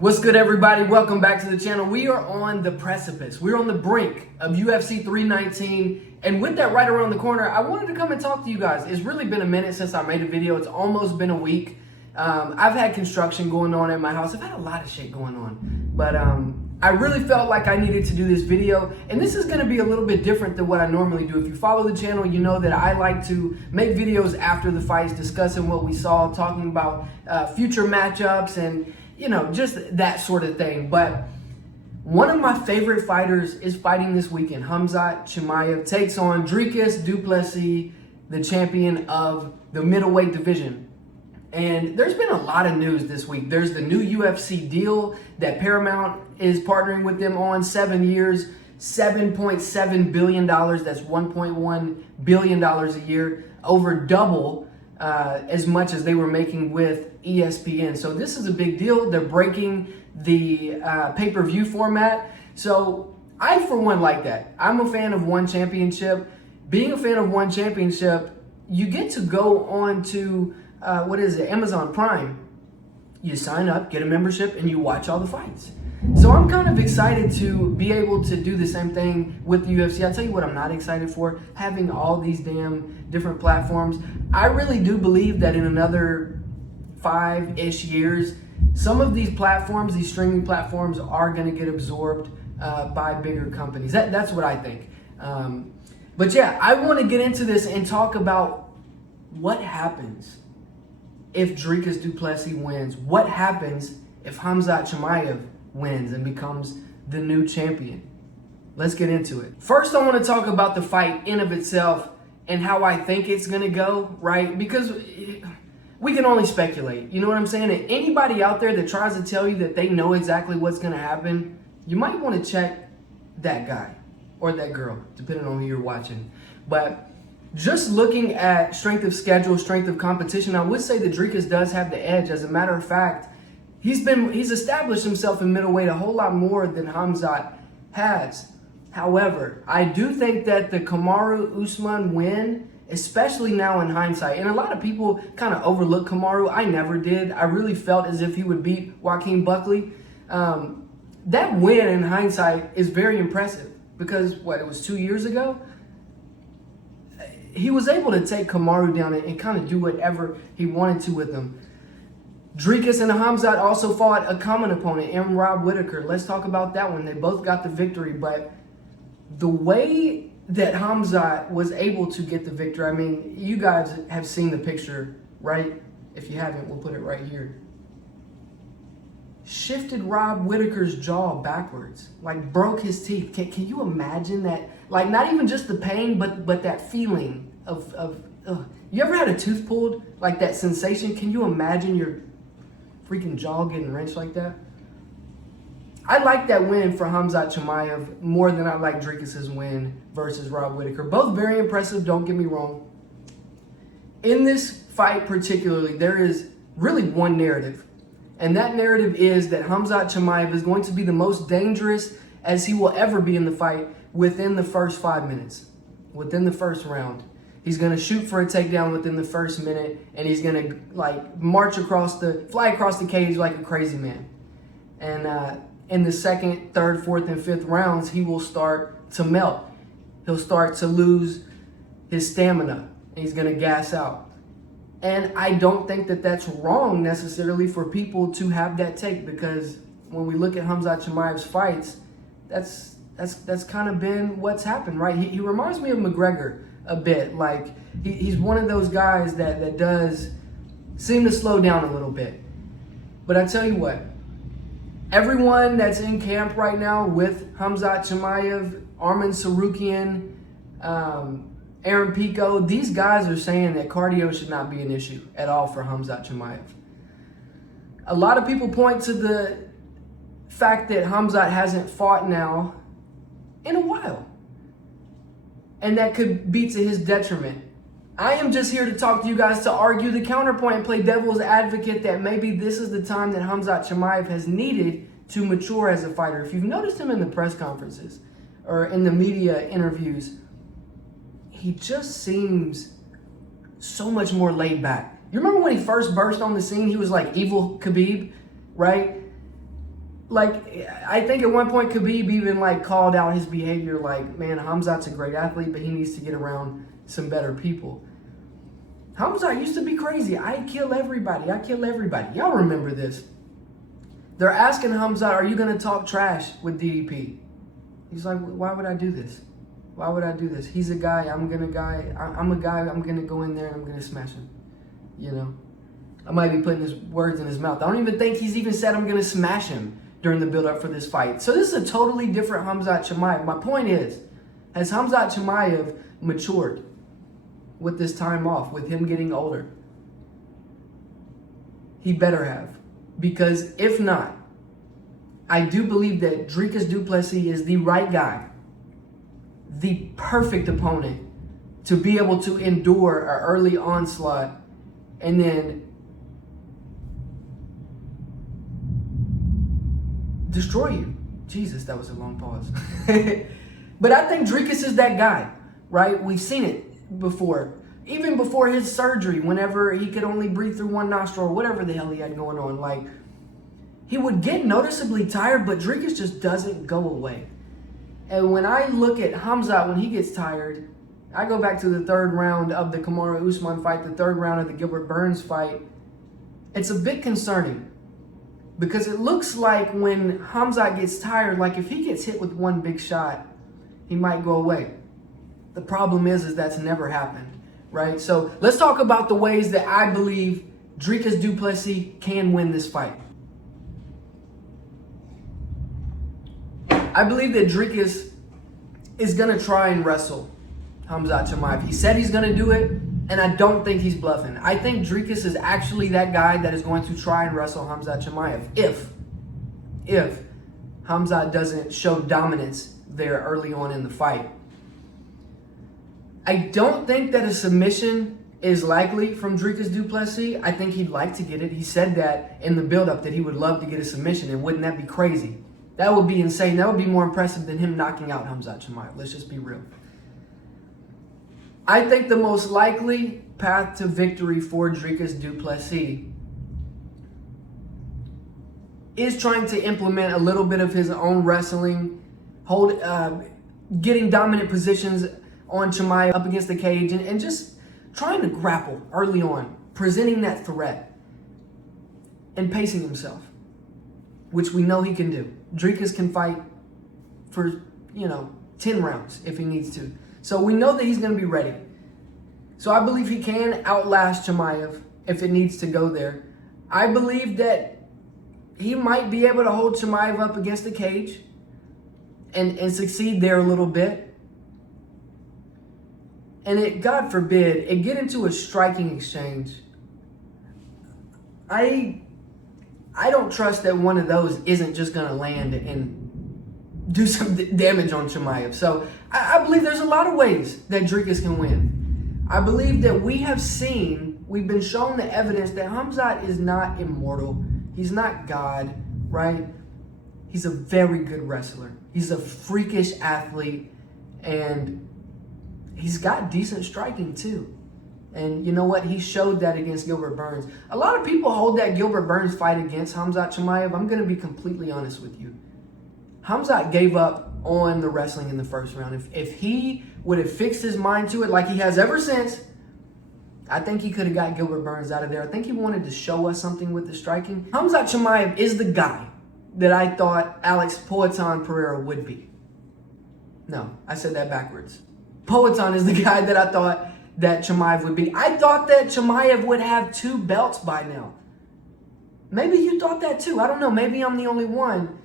What's good, everybody? Welcome back to the channel. We are on the precipice. We're on the brink of UFC 319. And with that right around the corner, I wanted to come and talk to you guys. It's really been a minute since I made a video. It's almost been a week. I've had construction going on at my house. I've had a lot of shit going on. But I really felt like I needed to do this video. And this is going to be a little bit different than what I normally do. If you follow the channel, you know that I like to make videos after the fights, discussing what we saw, talking about future matchups and just that sort of thing. But one of my favorite fighters is fighting this weekend. Khamzat Chimaev takes on Dricus du Plessis, the champion of the middleweight division. And there's been a lot of news this week. There's the new UFC deal that Paramount is partnering with them on, 7 years, $7.7 billion. That's $1.1 billion a year, over double as much as they were making with ESPN. So this is a big deal. They're breaking the pay-per-view format. So I, for one, like that. I'm a fan of one championship. Being a fan of one championship, you get to go on to, Amazon Prime. You sign up, get a membership, and you watch all the fights. So I'm kind of excited to be able to do the same thing with the UFC. I'll tell you what I'm not excited for, having all these damn different platforms. I really do believe that in another 5-ish years, some of these platforms, these streaming platforms, are going to get absorbed by bigger companies. That's what I think. But yeah, I want to get into this and talk about what happens if Dricus du Plessis wins. What happens if Hamza Chamay wins and becomes the new champion? Let's get into it. First, I want to talk about the fight in of itself and how I think it's going to go, right? Because we can only speculate. You know what I'm saying? And anybody out there that tries to tell you that they know exactly what's going to happen, you might want to check that guy or that girl, depending on who you're watching. But just looking at strength of schedule, strength of competition, I would say that Dricus does have the edge. As a matter of fact, he's established himself in middleweight a whole lot more than Khamzat has. However, I do think that the Kamaru-Usman win, especially now in hindsight, and a lot of people kind of overlook Kamaru. I never did. I really felt as if he would beat Joaquin Buckley. That win in hindsight is very impressive because, it was 2 years ago? He was able to take Kamaru down and kind of do whatever he wanted to with him. Dricus and Khamzat also fought a common opponent, Rob Whittaker. Let's talk about that one. They both got the victory, but the way that Khamzat was able to get the victory, I mean, you guys have seen the picture, right? If you haven't, we'll put it right here. Shifted Rob Whittaker's jaw backwards, like broke his teeth. Can you imagine that? Like, not even just the pain, but that feeling of you ever had a tooth pulled? Like that sensation? Can you imagine your freaking jaw getting wrenched like that? I like that win for Hamza Chimaev more than I like Dricus's win versus Rob Whittaker. Both very impressive, don't get me wrong. In this fight particularly, there is really one narrative. And that narrative is that Hamza Chimaev is going to be the most dangerous as he will ever be in the fight within the first 5 minutes, within the first round. He's going to shoot for a takedown within the first minute, and he's going to fly across the cage like a crazy man. And in the second, third, fourth, and fifth rounds, he will start to melt. He'll start to lose his stamina, and he's going to gas out. And I don't think that that's wrong necessarily for people to have that take, because when we look at Hamza Chimaev's fights, that's kind of been what's happened, right? He reminds me of McGregor a bit. Like, he's one of those guys that does seem to slow down a little bit. But I tell you what, everyone that's in camp right now with Khamzat Chimaev, Arman Sarukian, Aaron Pico, these guys are saying that cardio should not be an issue at all for Hamza Chimaev. A lot of people point to the fact that Khamzat hasn't fought now in a while, and that could be to his detriment. I am just here to talk to you guys to argue the counterpoint and play devil's advocate that maybe this is the time that Hamza Chimaev has needed to mature as a fighter. If you've noticed him in the press conferences or in the media interviews, he just seems so much more laid back. You remember when he first burst on the scene, he was like evil Khabib, right? Like, I think at one point Khabib even like called out his behavior, like, man, Khamzat's a great athlete, but he needs to get around some better people. Khamzat used to be crazy. I kill everybody. Y'all remember this. They're asking Khamzat, are you going to talk trash with DDP? He's like, why would I do this? Why would I do this? He's a guy. I'm a guy. I'm going to go in there and I'm going to smash him. You know? I might be putting his words in his mouth. I don't even think he's even said I'm going to smash him during the build-up for this fight. So this is a totally different Khamzat Chimaev. My point is, has Khamzat Chimaev matured with this time off, with him getting older? He better have. Because if not, I do believe that Dricus du Plessis is the right guy, the perfect opponent to be able to endure an early onslaught and then destroy you. Jesus, that was a long pause. But I think Dricus is that guy, right? We've seen it before. Even before his surgery, whenever he could only breathe through one nostril or whatever the hell he had going on, like, he would get noticeably tired, but Dricus just doesn't go away. And when I look at Khamzat, when he gets tired, I go back to the third round of the Kamaru Usman fight, the third round of the Gilbert Burns fight. It's a bit concerning because it looks like when Khamzat gets tired, like if he gets hit with one big shot, he might go away. The problem is that's never happened, right? So let's talk about the ways that I believe Dricus du Plessis can win this fight. I believe that Dricus is going to try and wrestle Khamzat Chimaev. He said he's going to do it, and I don't think he's bluffing. I think Dricus is actually that guy that is going to try and wrestle Khamzat Chimaev if Khamzat doesn't show dominance there early on in the fight. I don't think that a submission is likely from Dricus du Plessis. I think he'd like to get it. He said that in the build-up that he would love to get a submission, and wouldn't that be crazy? That would be insane. That would be more impressive than him knocking out Hamza Chamay. Let's just be real. I think the most likely path to victory for Dricus du Plessis is trying to implement a little bit of his own wrestling, getting dominant positions on Chimaev up against the cage, and just trying to grapple early on, presenting that threat, and pacing himself, which we know he can do. Dricus can fight for, 10 rounds if he needs to. So we know that he's going to be ready. So I believe he can outlast Chimaev if it needs to go there. I believe that he might be able to hold Chimaev up against the cage and succeed there a little bit. And it, God forbid, it get into a striking exchange. I don't trust that one of those isn't just going to land and do some damage on Chimaev. So I believe there's a lot of ways that Dricus can win. I believe that we've been shown the evidence that Khamzat is not immortal. He's not God, right? He's a very good wrestler. He's a freakish athlete, and he's got decent striking too. And you know what? He showed that against Gilbert Burns. A lot of people hold that Gilbert Burns fight against Khamzat Chimaev. I'm going to be completely honest with you. Khamzat gave up on the wrestling in the first round. If he would have fixed his mind to it like he has ever since, I think he could have got Gilbert Burns out of there. I think he wanted to show us something with the striking. Khamzat Chimaev is the guy that I thought Alex Poatan Pereira would be. No, I said that backwards. Poatan is the guy that I thought that Chimaev would be. I thought that Chimaev would have 2 belts by now. Maybe you thought that too. I don't know. Maybe I'm the only one.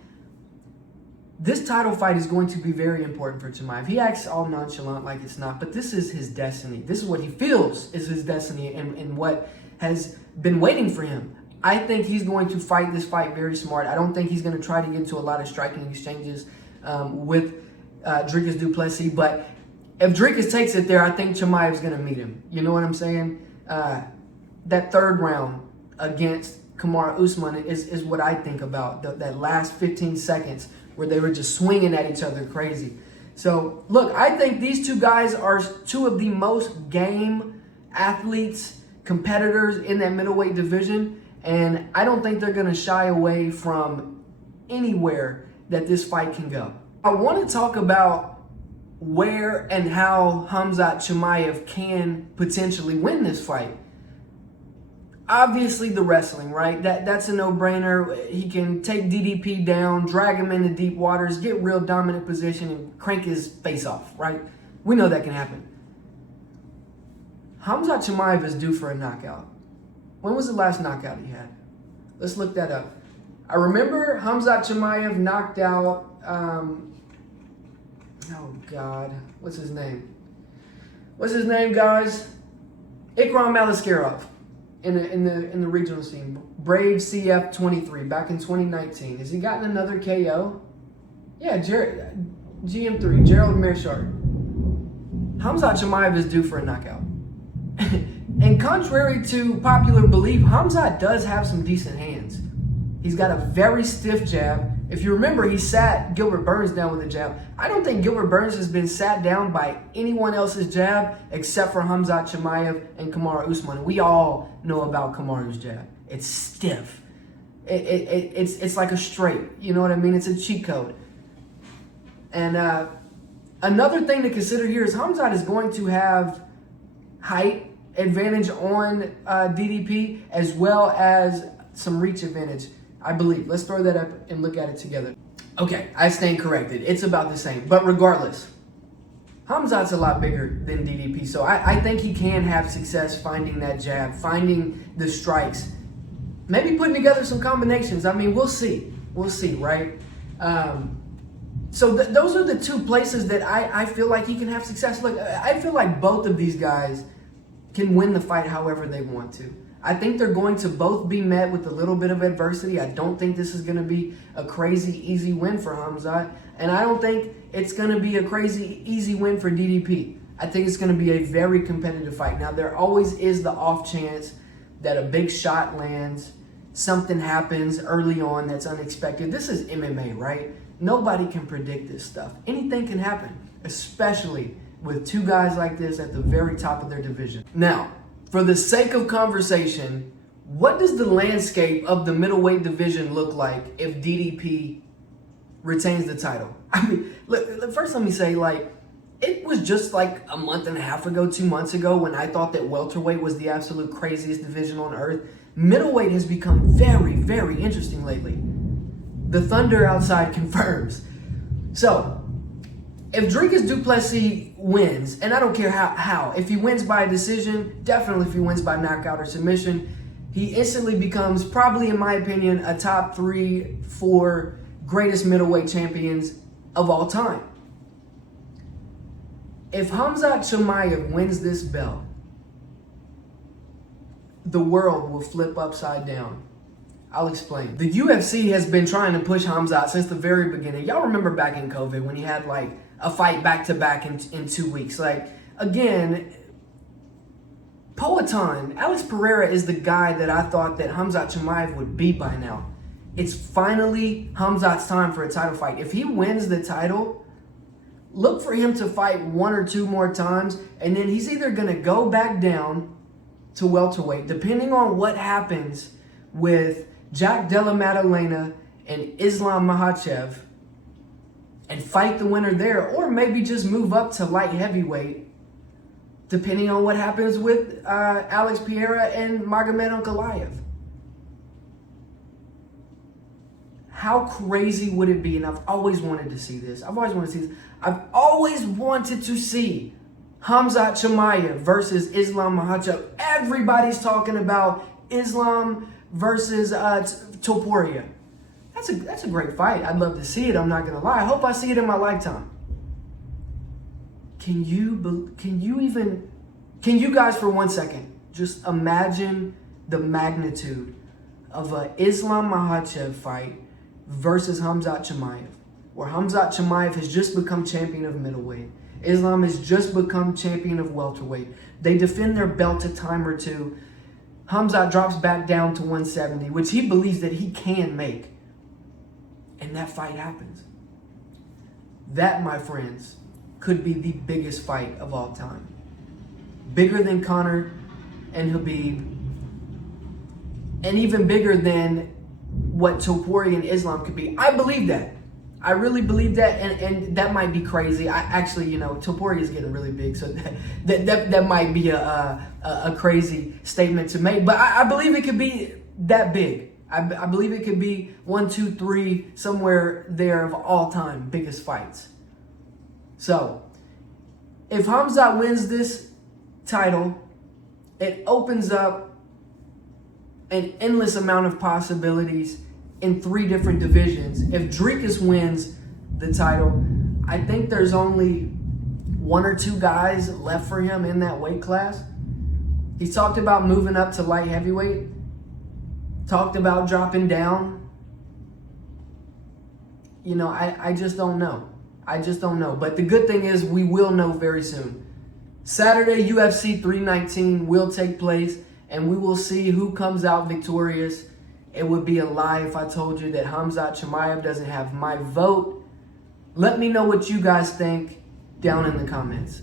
This title fight is going to be very important for Chimaev. He acts all nonchalant like it's not, but this is his destiny. This is what he feels is his destiny and what has been waiting for him. I think he's going to fight this fight very smart. I don't think he's going to try to get into a lot of striking exchanges with Dricus du Plessis, but if Dricus takes it there, I think Chimaev's going to meet him. You know what I'm saying? That third round against Kamaru Usman is what I think about. That last 15 seconds where they were just swinging at each other crazy. So, look, I think these 2 guys are 2 of the most game athletes, competitors in that middleweight division. And I don't think they're going to shy away from anywhere that this fight can go. I want to talk about where and how Khamzat Chimaev can potentially win this fight. Obviously the wrestling, right? That's a no-brainer. He can take DDP down, drag him into deep waters, get real dominant position, and crank his face off, right? We know that can happen. Hamza Chamay is due for a knockout. When was the last knockout he had? Let's look that up. I remember Hamza Chimaev knocked out, oh God, what's his name? What's his name, guys? Ikram Aliskerov in the regional scene. Brave CF 23 back in 2019. Has he gotten another KO? Yeah, GM3, Gerald Mearshart. Hamza Chimaev is due for a knockout. And contrary to popular belief, Hamza does have some decent hands. He's got a very stiff jab. If you remember, he sat Gilbert Burns down with a jab. I don't think Gilbert Burns has been sat down by anyone else's jab except for Khamzat Chimaev and Kamaru Usman. We all know about Kamaru's jab. It's stiff. It's like a straight. You know what I mean? It's a cheat code. And another thing to consider here is Khamzat is going to have height advantage on DDP as well as some reach advantage, I believe. Let's throw that up and look at it together. Okay, I stand corrected. It's about the same. But regardless, Khamzat's a lot bigger than DDP. So I think he can have success finding that jab, finding the strikes, maybe putting together some combinations. I mean, we'll see. We'll see, right? So those are the two places that I feel like he can have success. Look, I feel like both of these guys can win the fight however they want to. I think they're going to both be met with a little bit of adversity. I don't think this is going to be a crazy easy win for Hamza, and I don't think it's going to be a crazy easy win for DDP. I think it's going to be a very competitive fight. Now, there always is the off chance that a big shot lands, something happens early on that's unexpected. This is MMA, right? Nobody can predict this stuff. Anything can happen, especially with two guys like this at the very top of their division. Now, for the sake of conversation, what does the landscape of the middleweight division look like if DDP retains the title? I mean, look, first let me say, like, it was just like a month and a half ago, 2 months ago, when I thought that welterweight was the absolute craziest division on earth. Middleweight has become very, very interesting lately. The thunder outside confirms. So, if Dricus du Plessis wins, and I don't care how, if he wins by a decision, definitely if he wins by knockout or submission, he instantly becomes, probably in my opinion, a top 3-4 greatest middleweight champions of all time. If Hamza Chamay wins this belt, the world will flip upside down. I'll explain. The UFC has been trying to push Hamza since the very beginning. Y'all remember back in COVID when he had like a fight back-to-back in 2 weeks. Like, again, Poatan, Alex Pereira is the guy that I thought that Hamza Chimaev would be by now. It's finally Hamzat's time for a title fight. If he wins the title, look for him to fight 1 or 2 more times, and then he's either going to go back down to welterweight, depending on what happens with Jack Della Maddalena and Islam Makhachev, and fight the winner there, or maybe just move up to light heavyweight, depending on what happens with Alex Pereira and Magomed Ankalaev. How crazy would it be? And I've always wanted to see this. I've always wanted to see Khamzat Chimaev versus Islam Makhachev. Everybody's talking about Islam versus Topuria. That's a great fight. I'd love to see it. I'm not gonna lie. I hope I see it in my lifetime. Can you guys for 1 second just imagine the magnitude of a Islam Makhachev fight versus Khamzat Chimaev, where Khamzat Chimaev has just become champion of middleweight. Islam has just become champion of welterweight. They defend their belt a time or two. Khamzat drops back down to 170, which he believes that he can make. And that fight happens. That, my friends, could be the biggest fight of all time. Bigger than Conor and Khabib. And even bigger than what Topuria and Islam could be. I believe that. I really believe that, and that might be crazy. I actually, Topuria is getting really big, so that might be a crazy statement to make. But I believe it could be that big. I believe it could be 1, 2, 3, somewhere there of all time biggest fights. So, if Khamzat wins this title, it opens up an endless amount of possibilities in 3 different divisions. If Dricus wins the title, I think there's only 1 or 2 guys left for him in that weight class. He's talked about moving up to light heavyweight, talked about dropping down. I just don't know. I just don't know. But the good thing is we will know very soon. Saturday, UFC 319 will take place, and we will see who comes out victorious. It would be a lie if I told you that Khamzat Chimaev doesn't have my vote. Let me know what you guys think down in the comments.